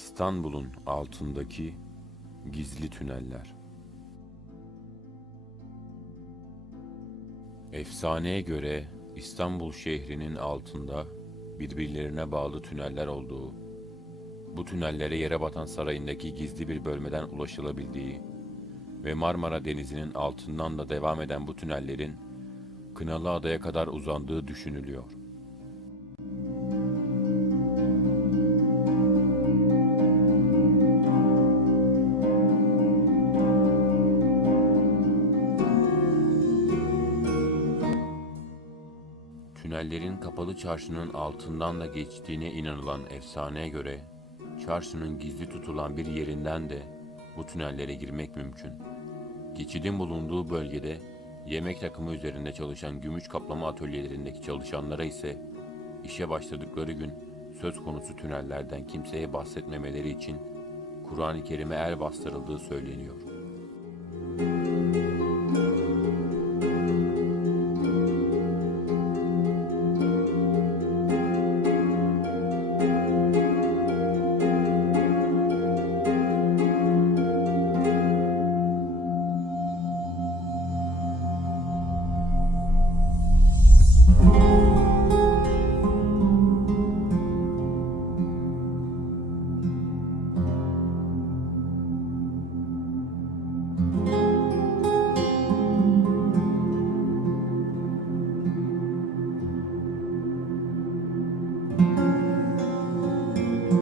İstanbul'un altındaki gizli tüneller. Efsaneye göre İstanbul şehrinin altında birbirlerine bağlı tüneller olduğu, bu tünellere yere batan sarayındaki gizli bir bölmeden ulaşılabildiği ve Marmara Denizi'nin altından da devam eden bu tünellerin Kınalı Adaya kadar uzandığı düşünülüyor. Tünellerin kapalı çarşının altından da geçtiğine inanılan efsaneye göre çarşının gizli tutulan bir yerinden de bu tünellere girmek mümkün. Geçidin bulunduğu bölgede yemek takımı üzerinde çalışan gümüş kaplama atölyelerindeki çalışanlara ise işe başladıkları gün söz konusu tünellerden kimseye bahsetmemeleri için Kur'an-ı Kerim'e el bastırıldığı söyleniyor.